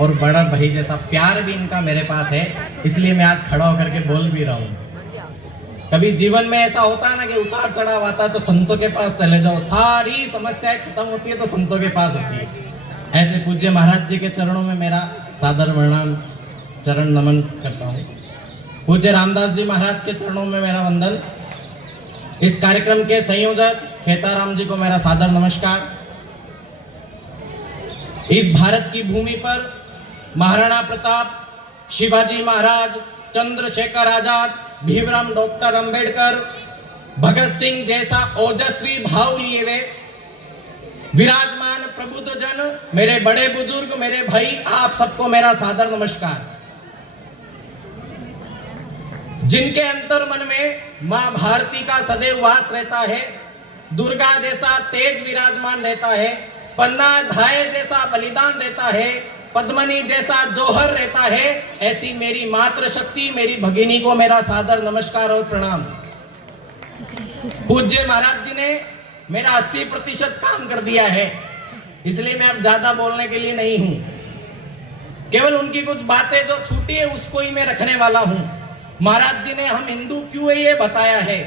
और बड़ा भाई जैसा प्यार भी इनका मेरे पास है, इसलिए मैं आज खड़ा होकर के बोल भी रहा हूँ। कभी जीवन में ऐसा होता है ना कि उतार चढ़ाव आता है तो संतों के पास चले जाओ, सारी समस्याएं खत्म होती है तो संतों के पास होती है। ऐसे पूज्य महाराज जी के चरणों में मेरा सादर प्रणाम, चरण नमन करता हूँ। पूज्य रामदास जी महाराज के चरणों में मेरा वंदन। इस कार्यक्रम के संयोजक खेताराम जी को मेरा सादर नमस्कार। इस भारत की भूमि पर महाराणा प्रताप, शिवाजी महाराज, चंद्रशेखर आजाद, भीमराव डॉक्टर अंबेडकर, भगत सिंह जैसा ओजस्वी भाव लिए हुए विराजमान प्रबुद्ध जन, मेरे बड़े बुजुर्ग, मेरे भाई, आप सबको मेरा सादर नमस्कार। जिनके अंतर मन में मां भारती का सदैव वास रहता है, दुर्गा जैसा तेज विराजमान रहता है, पन्ना धाये जैसा बलिदान देता है, पद्मनी जैसा जोहर रहता है, ऐसी मेरी मातृशक्ति, मेरी भगिनी को मेरा सादर नमस्कार और प्रणाम। पूज्य महाराज जी ने मेरा 80% काम कर दिया है, इसलिए मैं अब ज्यादा बोलने के लिए नहीं हूं। केवल उनकी कुछ बातें जो छूटी है उसको ही मैं रखने वाला हूं। महाराज जी ने हम हिंदू क्यों है ये बताया है,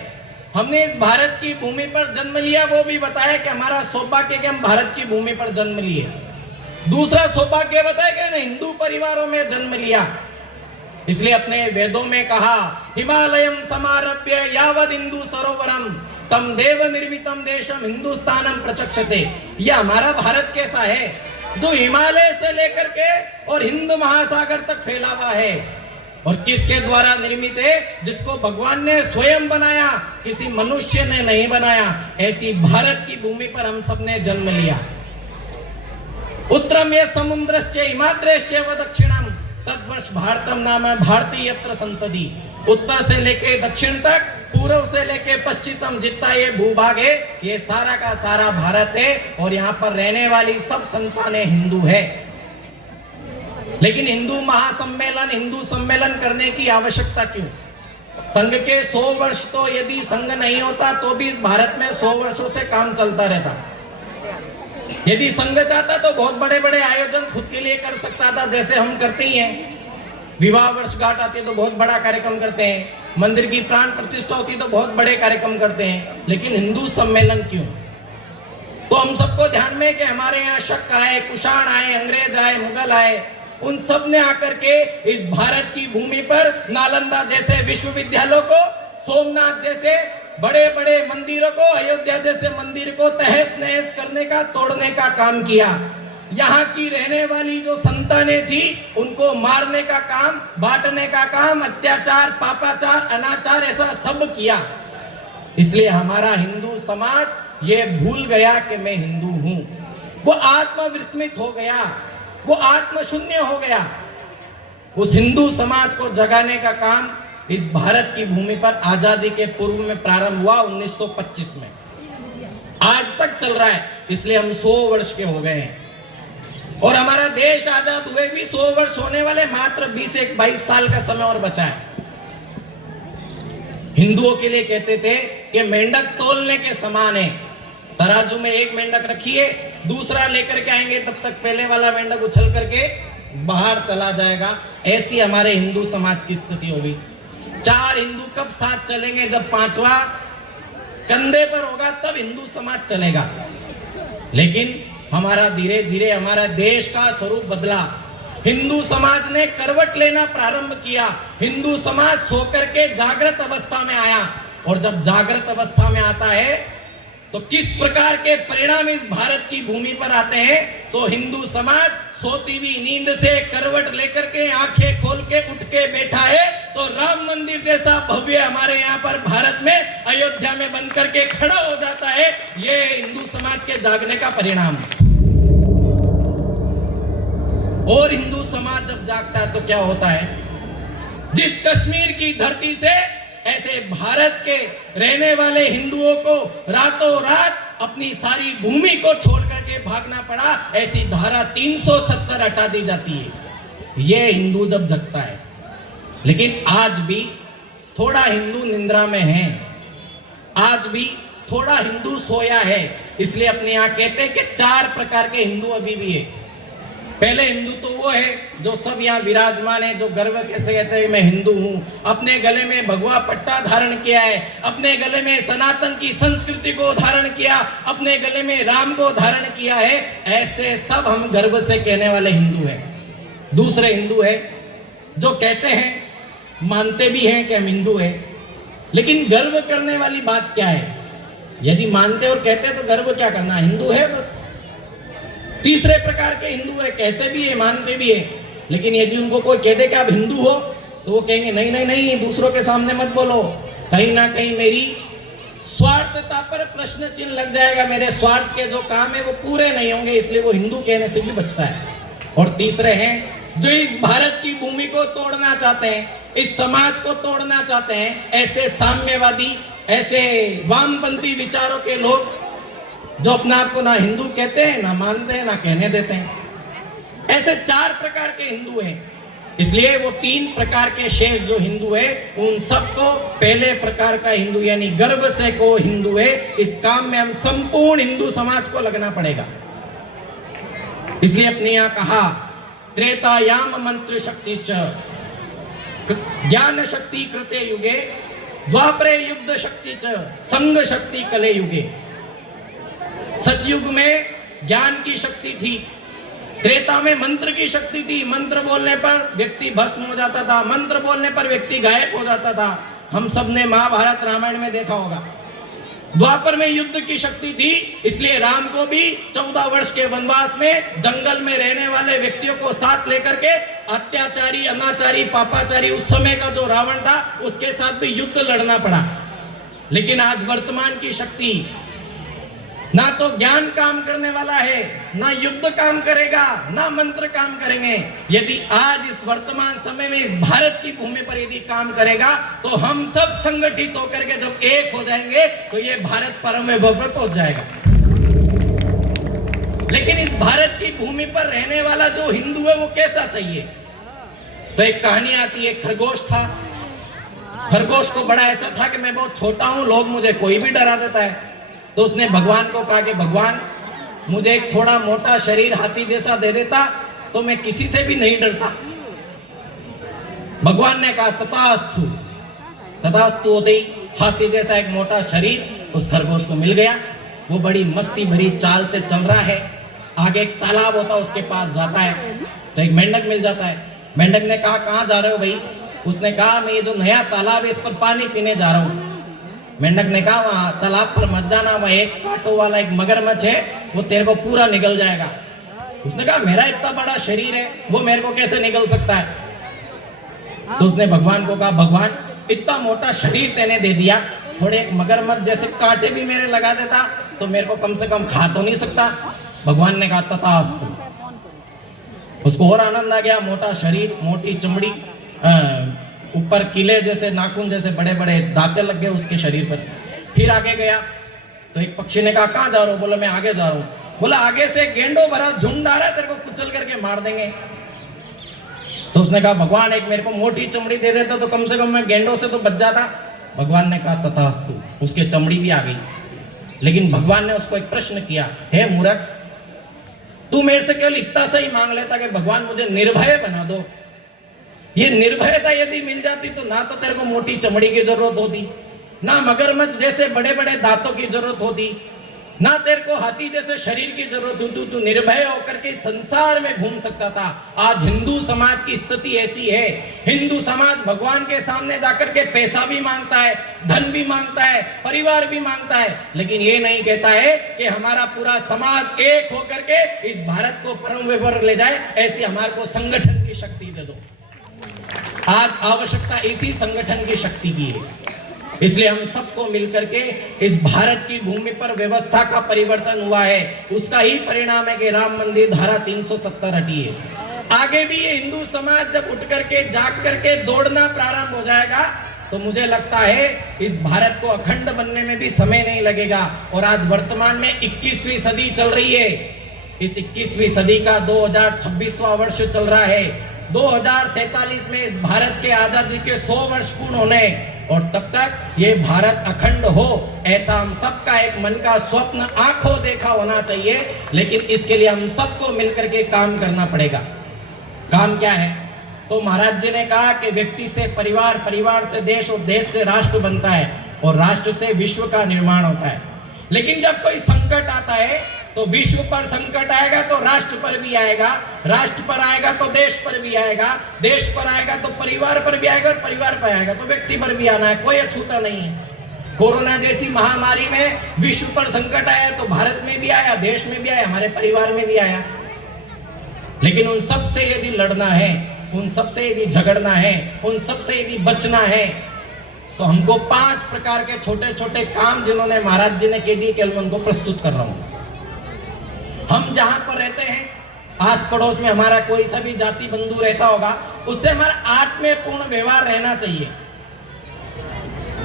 हमने इस भारत की भूमि पर जन्म लिया वो भी बताया कि हमारा सौभाग्य कि हम भारत की भूमि पर जन्म लिए। दूसरा सौभाग्य बताया कि हिंदू परिवारों में जन्म लिया, इसलिए अपने वेदों में कहा, हिमालयम समारभ्य यावद हिंदू सरोवरम तम देव निर्मितम देशम हिंदुस्तानम प्रचक्षते। यह हमारा भारत कैसा है जो हिमालय से लेकर के और हिंद महासागर तक फैला हुआ है, और किसके द्वारा निर्मित है, जिसको भगवान ने स्वयं बनाया, किसी मनुष्य ने नहीं बनाया। ऐसी भारत की भूमि पर हम सब ने जन्म लिया। उत्तरम ये समुद्रश्च हिमाद्रेश्च व दक्षिणम तद्वर्ष भारतम नाम भारती यत्र संतति। उत्तर से लेके दक्षिण तक, पूर्व से लेके पश्चिम, जितना ये भूभाग है ये सारा का सारा भारत है, और यहाँ पर रहने वाली सब संतानें हिंदू है। लेकिन हिंदू महासम्मेलन, हिंदू सम्मेलन करने की आवश्यकता क्यों? संघ के 100 वर्ष, तो यदि संघ नहीं होता तो भी इस भारत में 100 वर्षों से काम चलता रहता। यदि संघ चाहता तो बहुत बड़े बड़े आयोजन खुद के लिए कर सकता था, जैसे हम करते ही हैं। विवाह वर्षगांठ आती है तो बहुत बड़ा कार्यक्रम करते हैं, मंदिर की प्राण प्रतिष्ठा होती तो बहुत बड़े कार्यक्रम करते हैं। लेकिन हिंदू सम्मेलन क्यों? तो हम सबको ध्यान में कि हमारे यहाँ शक आए, कुषाण आए, अंग्रेज आए, मुगल आए, उन सब ने आकर के इस भारत की भूमि पर नालंदा जैसे विश्वविद्यालयों को, सोमनाथ जैसे बड़े बड़े मंदिरों को, अयोध्या जैसे मंदिर को तहस नहस करने का, तोड़ने का काम किया। यहाँ की रहने वाली जो संतानें थी उनको मारने का काम, बांटने का काम, अत्याचार, पापाचार, अनाचार, ऐसा सब किया। इसलिए हमारा हिंदू समाज ये भूल गया कि मैं हिंदू हूं। वो आत्मविस्मृत हो गया, वो आत्मशून्य हो गया। उस हिंदू समाज को जगाने का काम इस भारत की भूमि पर आजादी के पूर्व में प्रारंभ हुआ 1925 में, आज तक चल रहा है। इसलिए हम 100 वर्ष के हो गए हैं, और हमारा देश आजाद हुए भी 100 वर्ष होने वाले, मात्र 20-22 साल का समय और बचा है। हिंदुओं के लिए कहते थे कि मेंढक तोलने के समान है, तराजू में एक मेंढक रखिए, दूसरा लेकर के आएंगे, तब तक पहले वाला मेंढक उछल करके बाहर चला जाएगा। ऐसी हमारे हिंदू समाज की स्थिति होगी। 4 हिंदू कब साथ चलेंगे? जब 5वां कंधे पर होगा तब हिंदू समाज चलेगा। लेकिन हमारा धीरे धीरे हमारा देश का स्वरूप बदला। हिंदू समाज ने करवट लेना प्रारंभ किया। हिंदू समाज सोकर के जागृत अवस्था में आया, और जब जागृत अवस्था में आता है तो किस प्रकार के परिणाम इस भारत की भूमि पर आते हैं? तो हिंदू समाज सोती हुई नींद से करवट लेकर के आंखें खोल के उठ के बैठा है, तो राम मंदिर जैसा भव्य हमारे यहाँ पर भारत में अयोध्या में बन करके खड़ा हो जाता है। ये हिंदू समाज के जागने का परिणाम है। और हिंदू समाज जब जागता है तो क्या होता है? जिस कश्मीर की धरती से ऐसे भारत के रहने वाले हिंदुओं को रातों रात अपनी सारी भूमि को छोड़ करके भागना पड़ा, ऐसी धारा 370 हटा दी जाती है। ये हिंदू जब जगता है। लेकिन आज भी थोड़ा हिंदू निंद्रा में है, आज भी थोड़ा हिंदू सोया है। इसलिए अपने यहाँ कहते हैं कि 4 प्रकार के हिंदू अभी भी है। पहले हिंदू तो वो है जो सब यहाँ विराजमान है, जो गर्व कैसे कहते हैं मैं हिंदू हूँ, अपने गले में भगवा पट्टा धारण किया है, अपने गले में सनातन की संस्कृति को धारण किया, अपने गले में राम को धारण किया है, ऐसे सब हम गर्व से कहने वाले हिंदू हैं। दूसरे हिंदू है जो कहते हैं, मानते भी हैं कि हम हिंदू हैं, लेकिन गर्व करने वाली बात क्या है? यदि मानते और कहते हैं तो गर्व क्या करना, हिंदू है बस। तीसरे प्रकार के हिंदू है, कहते भी है मानते भी है, लेकिन यदि उनको कोई कह दे कि आप हिंदू हो तो वो कहेंगे नहीं नहीं नहीं, दूसरों के सामने मत बोलो, कहीं ना कहीं मेरी स्वार्थता पर प्रश्न चिन्ह लग जाएगा, मेरे स्वार्थ के जो काम है वो पूरे नहीं होंगे, इसलिए वो हिंदू कहने से भी बचता है। और तीसरे हैं जो इस भारत की भूमि को तोड़ना चाहते हैं, इस समाज को तोड़ना चाहते हैं, ऐसे साम्यवादी, ऐसे वामपंथी विचारों के लोग जो अपने आप को ना हिंदू कहते हैं, ना मानते हैं, ना कहने देते हैं। ऐसे 4 प्रकार के हिंदू हैं। इसलिए वो 3 प्रकार के शेष जो हिंदू है, उन सबको पहले प्रकार का हिंदू यानी गर्व से को हिंदू है, इस काम में हम संपूर्ण हिंदू समाज को लगना पड़ेगा। इसलिए अपने यहां कहा त्रेतायाम मंत्र शक्ति ज्ञान शक्ति कृते युगे द्वापरे युद्ध शक्ति च संग शक्ति कले युगे। सतयुग में ज्ञान की शक्ति थी, त्रेता में मंत्र की शक्ति थी, मंत्र बोलने पर व्यक्ति भस्म हो जाता था, मंत्र बोलने पर व्यक्ति गायब हो जाता था, हम सब ने महाभारत रामायण में देखा होगा। द्वापर में युद्ध की शक्ति थी, इसलिए राम को भी 14 वर्ष के वनवास में जंगल में रहने वाले व्यक्तियों को साथ लेकर के अत्याचारी, अनाचारी, पापाचारी उस समय का जो रावण था उसके साथ भी युद्ध लड़ना पड़ा। लेकिन आज वर्तमान की शक्ति ना तो ज्ञान काम करने वाला है, ना युद्ध काम करेगा, ना मंत्र काम करेंगे। यदि आज इस वर्तमान समय में इस भारत की भूमि पर यदि काम करेगा तो हम सब संगठित होकर के जब एक हो जाएंगे तो ये भारत परम वैभव पर पहुंच जाएगा। लेकिन इस भारत की भूमि पर रहने वाला जो हिंदू है वो कैसा चाहिए? तो एक कहानी आती है, खरगोश था। खरगोश को बड़ा ऐसा था कि मैं बहुत छोटा हूं, लोग मुझे कोई भी डरा देता है। तो उसने भगवान को कहा कि भगवान मुझे एक थोड़ा मोटा शरीर हाथी जैसा दे देता तो मैं किसी से भी नहीं डरता। भगवान ने कहा तथास्तु। तथास्तु होते ही हाथी जैसा एक मोटा शरीर उस खरगोश को मिल गया। वो बड़ी मस्ती भरी चाल से चल रहा है, आगे एक तालाब होता है उसके पास जाता है तो एक मेंढक मिल जाता है। मेंढक ने कहा कहाँ जा रहे हो भाई? उसने कहा मैं ये जो नया तालाब है इस पर पानी पीने जा रहा हूँ। मेंढक ने कहा वहां तालाब पर मत जाना, वहां एक कांटों वाला एक मगरमच्छ है, वो तेरे को पूरा निगल जाएगा। उसने कहा मेरा इतना बड़ा शरीर है, वो मेरे को कैसे निगल सकता है? तो उसने भगवान को कहा भगवान इतना मोटा शरीर तेने दे दिया, थोड़े एक मगरमच्छ जैसे कांटे भी मेरे लगा देता तो मेरे को कम से कम खा तो नहीं सकता? भगवान ने कहा तथास्तु। उसको और आनंद आ गया, मोटा शरीर, मोटी चमड़ी, ऊपर किले जैसे नाखून जैसे बड़े बड़े दांते लग गए उसके शरीर पर। फिर आगे गया तो एक पक्षी ने कहा कहाँ जा रहे हो? बोला मैं आगे जा रहा हूँ। बोला आगे से गेंडों भरा झुंड आ रहा है, तेरे को कुचल करके मार देंगे। तो उसने कहा भगवान एक मेरे को मोटी चमड़ी दे देता तो कम से कम मैं गेंडों से तो बच जाता। भगवान ने कहा तथास्तु। उसके चमड़ी भी आ गई। लेकिन भगवान ने उसको एक प्रश्न किया, हे मूर्ख, तू मेरे से केवल इतना सा ही मांग लेता कि भगवान मुझे निर्भय बना दो। ये निर्भयता यदि मिल जाती तो ना तो तेरे को मोटी चमड़ी की जरूरत होती, ना मगरमच्छ जैसे बड़े बड़े दांतों की जरूरत होती, ना तेरे को हाथी जैसे शरीर की जरूरत होती। तू निर्भय होकर के संसार में घूम सकता था। आज हिंदू समाज की स्थिति ऐसी है, हिंदू समाज भगवान के सामने जाकर के पैसा भी मांगता है, धन भी मांगता है, परिवार भी मांगता है, लेकिन ये नहीं कहता है कि हमारा पूरा समाज एक होकर के इस भारत को परम वैभव ले जाए। ऐसी हमारे को संगठन की शक्ति दे दो। आज आवश्यकता इसी संगठन की शक्ति की है। इसलिए हम सबको मिलकर के इस भारत की भूमि पर व्यवस्था का परिवर्तन हुआ है, उसका ही परिणाम है कि राम मंदिर धारा 370 हटी है। आगे भी ये हिंदू समाज जब उठ करके जाग करके दौड़ना प्रारंभ हो जाएगा तो मुझे लगता है इस भारत को अखंड बनने में भी समय नहीं लगेगा। और आज वर्तमान में 21वीं सदी चल रही है। इस 21वीं सदी का 2026वां वर्ष चल रहा है। 2047 में इस भारत के आजादी के 100 वर्ष पूर्ण होने, और तब तक ये भारत अखंड हो, ऐसा हम सबका एक मन का स्वप्न आंखों देखा होना चाहिए। लेकिन इसके लिए हम सबको मिलकर के काम करना पड़ेगा। काम क्या है? तो महाराज जी ने कहा कि व्यक्ति से परिवार, परिवार से देश और देश से राष्ट्र बनता है और राष्ट्र से विश्व का निर्माण होता है। लेकिन जब कोई संकट आता है तो विश्व पर संकट आएगा तो राष्ट्र पर भी आएगा, राष्ट्र पर आएगा तो देश पर भी आएगा, देश पर आएगा तो परिवार पर भी आएगा और परिवार पर आएगा तो व्यक्ति पर भी आना है, कोई अछूता नहीं है। कोरोना जैसी महामारी में विश्व पर संकट आया तो भारत में भी आया, देश में भी आया, हमारे परिवार में भी आया। लेकिन उन सब से यदि लड़ना है, उन सब से यदि झगड़ना है, उन सब से यदि बचना है तो हमको 5 प्रकार के छोटे छोटे काम जिन्होंने महाराज जी ने कह दिए केवल उनको प्रस्तुत कर रहा हूं। हम जहां पर रहते हैं, आस पड़ोस में हमारा कोई सा भी जाति बंधु रहता होगा, उससे हमारा आत्मीयपूर्ण व्यवहार रहना चाहिए।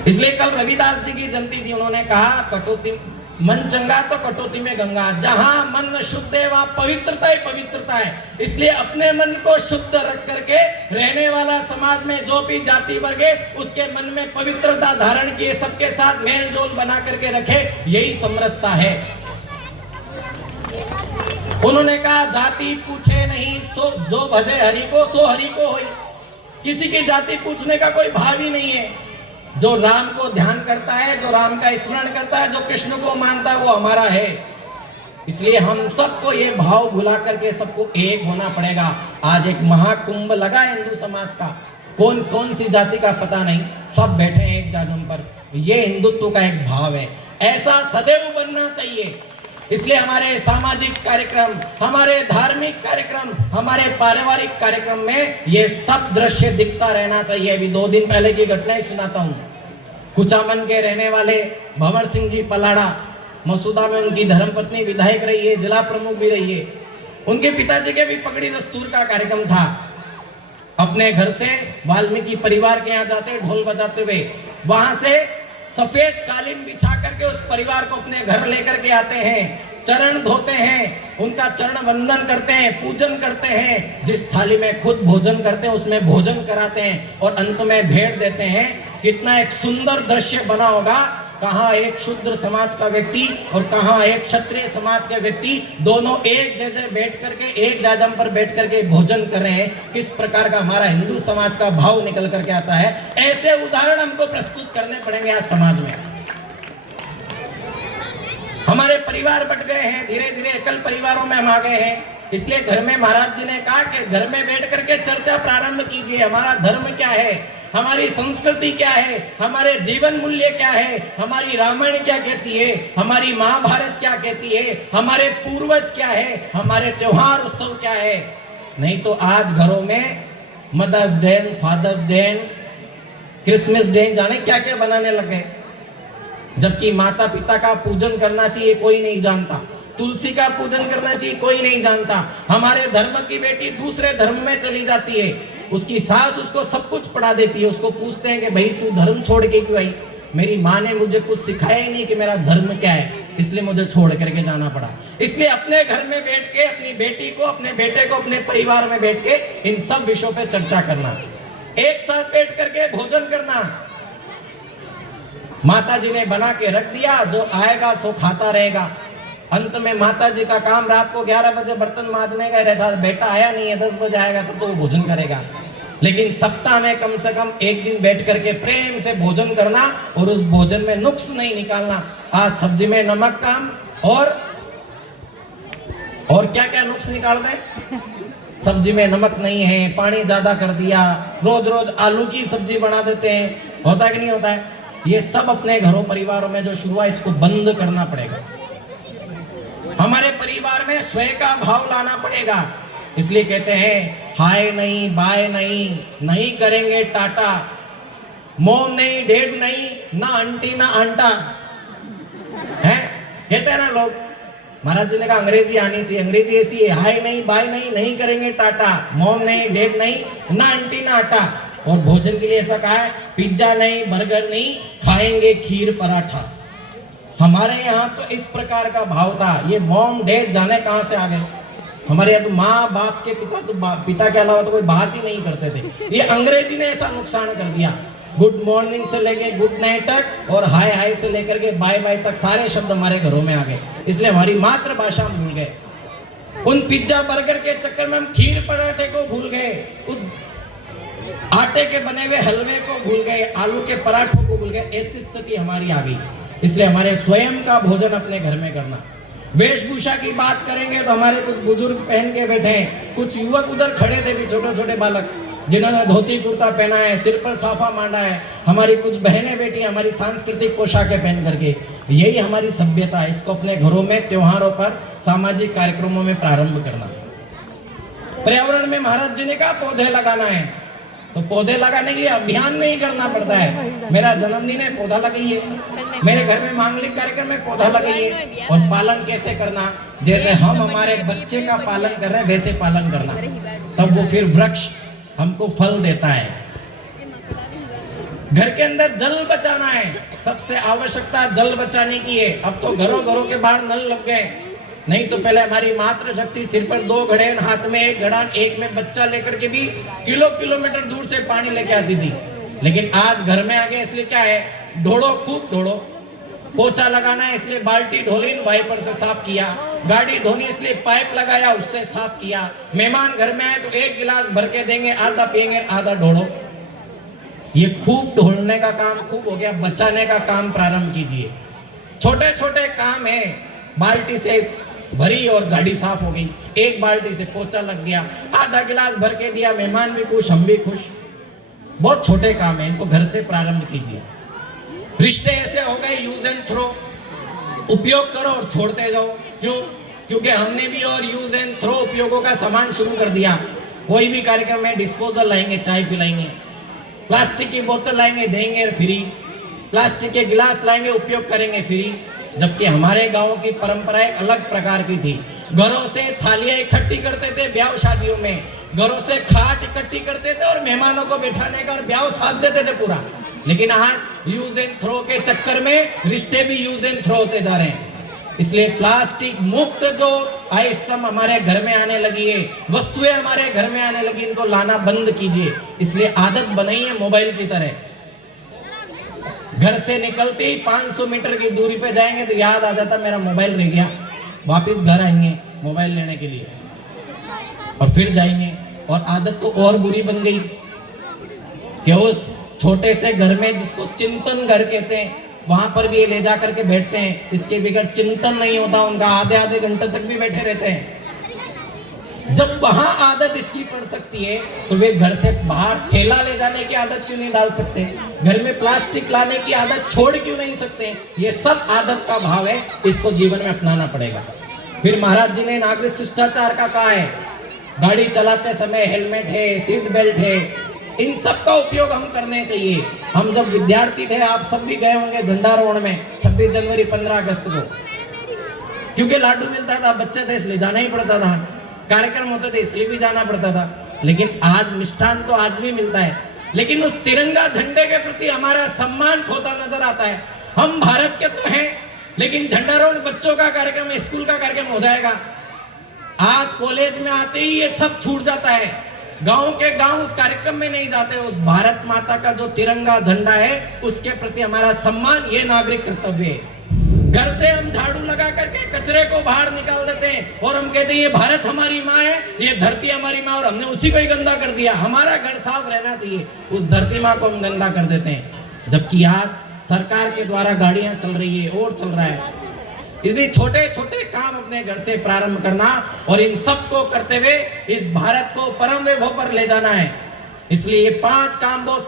इसलिए कल रविदास जी की जयंती थी, उन्होंने कहा कटौती मन चंगा तो कटौती में गंगा, जहां मन शुद्ध है वहां पवित्रता ही पवित्रता है। इसलिए अपने मन को शुद्ध रख करके रहने वाला समाज में जो भी जाति वर्ग है उसके मन में पवित्रता धारण किए, सबके साथ मेल जोल बना करके रखे, यही समरसता है। उन्होंने कहा जाति पूछे नहीं सो जो भजे हरि को सो हरि को होई। किसी की जाति पूछने का कोई भाव ही नहीं है। जो राम को ध्यान करता है, जो राम का स्मरण करता है, जो कृष्ण को मानता है वो हमारा है। इसलिए हम सबको ये भाव भुला करके सबको एक होना पड़ेगा। आज एक महाकुंभ लगा हिंदू समाज का, कौन कौन सी जाति का पता नहीं, सब बैठे हैं एक जाजम पर। ये हिंदुत्व का एक भाव है, ऐसा सदैव बनना चाहिए। इसलिए हमारे सामाजिक कार्यक्रम, हमारे धार्मिक कार्यक्रम, हमारे पारिवारिक कार्यक्रम में ये सब दृश्य दिखता रहना चाहिए। अभी 2 दिन पहले की घटना ही सुनाता हूँ। कुचामन के रहने वाले भंवर सिंह जी पलाड़ा, मसूदा में उनकी धर्मपत्नी विधायक रही है, जिला प्रमुख भी रही है। उनके पिताजी के भी पगड़ी दस्तूर का कार्यक्रम था। अपने घर से वाल्मीकि परिवार के यहाँ जाते ढोल बजाते हुए, वहां से सफेद कालीन बिछा करके उस परिवार को अपने घर लेकर के आते हैं, चरण धोते हैं, उनका चरण वंदन करते हैं, पूजन करते हैं। जिस थाली में खुद भोजन करते हैं उसमें भोजन कराते हैं और अंत में भेंट देते हैं। कितना एक सुंदर दृश्य बना होगा। कहाँ एक शूद्र समाज का व्यक्ति और कहाँ एक क्षत्रिय समाज के व्यक्ति, दोनों एक जगह बैठ करके, एक जाजम पर बैठ करके भोजन कर रहे हैं। किस प्रकार का हमारा हिंदू समाज का भाव निकल करके आता है। ऐसे उदाहरण हमको प्रस्तुत करने पड़ेंगे आज समाज में। हमारे परिवार बट गए हैं, धीरे धीरे एकल परिवारों में हम आ गए हैं। इसलिए घर में महाराज जी ने कहा कि घर में बैठ करके चर्चा प्रारंभ कीजिए। हमारा धर्म क्या है, हमारी संस्कृति क्या है, हमारे जीवन मूल्य क्या है, हमारी रामायण क्या कहती है, हमारी महाभारत क्या कहती है, हमारे पूर्वज क्या है, हमारे त्योहार उत्सव क्या है। नहीं तो आज घरों में mother's day, father's day, Christmas day, जाने क्या क्या बनाने लगे। जबकि माता पिता का पूजन करना चाहिए कोई नहीं जानता, तुलसी का पूजन करना चाहिए कोई नहीं जानता। हमारे धर्म की बेटी दूसरे धर्म में चली जाती है, उसकी सास उसको सब कुछ पढ़ा देती है। उसको पूछते हैं कि भाई तू धर्म छोड़ के क्यों आई? मेरी माँ ने मुझे कुछ सिखाया ही नहीं कि मेरा धर्म क्या है, इसलिए मुझे छोड़ करके जाना पड़ा। इसलिए अपने घर में बैठ के अपनी बेटी को, अपने बेटे को, अपने परिवार में बैठ के इन सब विषयों पे चर्चा करना, एक साथ बैठ करके भोजन करना। माता जी ने बना के रख दिया, जो आएगा सो खाता रहेगा। अंत में माता जी का काम रात को 11 बजे बर्तन मांजने का रहता, बेटा आया नहीं है 10 बजे आएगा तब तो वो भोजन करेगा। लेकिन सप्ताह में कम से कम एक दिन बैठ करके प्रेम से भोजन करना और उस भोजन में नुक्स नहीं निकालना। आज सब्जी में नमक कम और क्या क्या नुक्स निकाल दे। सब्जी में नमक नहीं है, पानी ज्यादा कर दिया, रोज रोज आलू की सब्जी बना देते हैं, होता कि नहीं होता है। ये सब अपने घरों परिवारों में जो शुरू हुआ इसको बंद करना पड़ेगा। हमारे परिवार में स्वयं का भाव लाना पड़ेगा। इसलिए कहते हैं हाय नहीं, बाय नहीं, नहीं करेंगे टाटा, मोम नहीं, डेढ़ नहीं, ना आंटी ना आंटा है, कहते हैं ना लोग। महाराज जी ने कहा अंग्रेजी आनी चाहिए। अंग्रेजी ऐसी है, हाय नहीं, बाय नहीं, नहीं करेंगे टाटा, मोम नहीं, डेढ़ नहीं, ना आंटी ना आटा। और भोजन के लिए ऐसा कहा है, पिज्जा नहीं, बर्गर नहीं, खाएंगे खीर पराठा। हमारे यहाँ तो इस प्रकार का भाव था। ये मॉम डैड जाने कहाँ से आ गए। हमारे यहाँ तो माँ बाप के पिता के अलावा तो कोई बात ही नहीं करते थे। ये अंग्रेजी ने ऐसा नुकसान कर दिया। गुड मॉर्निंग से लेके गुड नाइट तक और हाय हाय से लेकर के बाय बाय तक सारे शब्द हमारे घरों में आ गए। इसलिए हमारी मातृभाषा हम भूल गए। उन पिज्जा बर्गर के चक्कर में हम खीर पराठे को भूल गए, उस आटे के बने हुए हलवे को भूल गए, आलू के पराठों को भूल गए। ऐसी स्थिति हमारी आ गई। इसलिए हमारे स्वयं का भोजन अपने घर में करना। वेशभूषा की बात करेंगे तो हमारे कुछ बुजुर्ग पहन के बैठे हैं, कुछ युवक उधर खड़े थे भी, छोटे छोटे बालक जिन्होंने धोती कुर्ता पहना है, सिर पर साफा मांडा है। हमारी कुछ बहनें बेटी हमारी सांस्कृतिक पोशाकें पहन करके, यही हमारी सभ्यता है। इसको अपने घरों में, त्योहारों पर, सामाजिक कार्यक्रमों में प्रारंभ करना। पर्यावरण में महाराज जी ने कहा पौधे लगाना है, तो पौधे लगाने के लिए अभियान नहीं करना पड़ता है। मेरा जन्मदिन है, पौधा लगाइए। मेरे घर में मांगलिक कार्यक्रम में पौधा लगाइए। और पालन कैसे करना, जैसे हम हमारे बच्चे का पालन कर रहे हैं वैसे पालन करना, तब वो फिर वृक्ष हमको फल देता है। घर के अंदर जल बचाना है, सबसे आवश्यकता जल बचाने की है। अब तो घरों घरों के बाहर नल लग गए, नहीं तो पहले हमारी मातृशक्ति सिर पर 2 घड़े, हाथ में 1 घड़ा, एक में बच्चा लेकर के भी किलोमीटर दूर से पानी लेके आती थी। लेकिन आज घर में आ गए, इसलिए क्या है, ढोड़ो, खूब ढोड़ो। पोछा लगाना है इसलिए बाल्टी ढोली, वाइपर से साफ किया। गाड़ी धोनी इसलिए पाइप लगाया, उससे साफ किया। मेहमान घर में आए तो 1 गिलास भर के देंगे, आधा पिएंगे, आधा ढोड़ो। ये खूब ढोलने का काम खूब हो गया, बचाने का काम प्रारंभ कीजिए। छोटे छोटे काम है, बाल्टी से भरी और गाड़ी साफ हो गई, 1 बाल्टी से पोछा लग गया, आधा गिलास भर के दिया, मेहमान भी खुश, हम भी खुश। बहुत छोटे काम है, इनको घर से प्रारंभ कीजिए। रिश्ते ऐसे हो गए यूज एंड थ्रो, उपयोग करो और छोड़ते जाओ। क्यों? क्योंकि हमने भी और यूज एंड थ्रो उपयोगों का सामान शुरू कर दिया। कोई भी कार्यक्रम में डिस्पोजल लाएंगे, चाय पिलाएंगे, प्लास्टिक की बोतल लाएंगे, देंगे फ्री, प्लास्टिक के गिलास लाएंगे, उपयोग करेंगे फ्री। जबकि हमारे गांव की परंपरा एक अलग प्रकार की थी। घरों से थालियां इकट्ठी करते थे ब्याह शादियों में, घरों से खाट इकट्ठी करते थे और मेहमानों को बिठाने का और ब्याह साथ देते थे पूरा। लेकिन आज यूज एंड थ्रो के चक्कर में रिश्ते भी यूज एंड थ्रो होते जा रहे हैं। इसलिए प्लास्टिक मुक्त जो आइटम हमारे घर में आने लगी है, वस्तुएं हमारे घर में आने लगी, इनको लाना बंद कीजिए। इसलिए आदत बनाइए मोबाइल की तरह, घर से निकलते ही 500 मीटर की दूरी पे जाएंगे तो याद आ जाता मेरा मोबाइल रह गया, वापस घर आएंगे मोबाइल लेने के लिए और फिर जाएंगे। और आदत तो और बुरी बन गई कि उस छोटे से घर में जिसको चिंतन घर कहते हैं, वहां पर भी ये ले जा करके बैठते हैं। इसके बगैर चिंतन नहीं होता उनका, आधे आधे घंटे तक भी बैठे रहते हैं। जब वहां आदत इसकी पड़ सकती है तो वे घर से बाहर थैला ले जाने की आदत क्यों नहीं डाल सकते, घर में प्लास्टिक लाने की आदत छोड़ क्यों नहीं सकते? ये सब आदत का भाव है, इसको जीवन में अपनाना पड़ेगा। फिर महाराज जी ने नागरिक शिष्टाचार का कहा है, गाड़ी चलाते समय हेलमेट है, सीट बेल्ट है, इन सब का उपयोग हम करने चाहिए। हम जब विद्यार्थी थे, आप सब भी गए होंगे झंडारोहण में 26 जनवरी 15 अगस्त को, क्योंकि लाडू मिलता था, बच्चे थे इसलिए जाना ही पड़ता था, कार्यक्रम होते थे इसलिए भी जाना पड़ता था। लेकिन आज मिष्ठान तो आज भी मिलता है, लेकिन उस तिरंगा झंडे के प्रति हमारा सम्मान खोता नजर आता है। हम भारत के तो हैं, लेकिन झंडारोहण बच्चों का कार्यक्रम, स्कूल का कार्यक्रम हो जाएगा, आज कॉलेज में आते ही ये सब छूट जाता है। गांव के गांव उस कार्यक्रम में नहीं जाते। उस भारत माता का जो तिरंगा झंडा है उसके प्रति हमारा सम्मान, ये नागरिक कर्तव्य है। घर से हम झाड़ू लगा करके कचरे को बाहर निकाल देते हैं और हम कहते हैं ये भारत हमारी माँ है, ये धरती हमारी माँ, और हमने उसी को ही गंदा कर दिया। हमारा घर साफ रहना चाहिए, उस धरती माँ को हम गंदा कर देते हैं। जबकि आज सरकार के द्वारा गाड़ियां चल रही है और चल रहा है। इसलिए छोटे छोटे काम अपने घर से प्रारंभ करना और इन सब को करते हुए इस भारत को परम वैभव पर ले जाना है। इसलिए ये 5 काम बहुत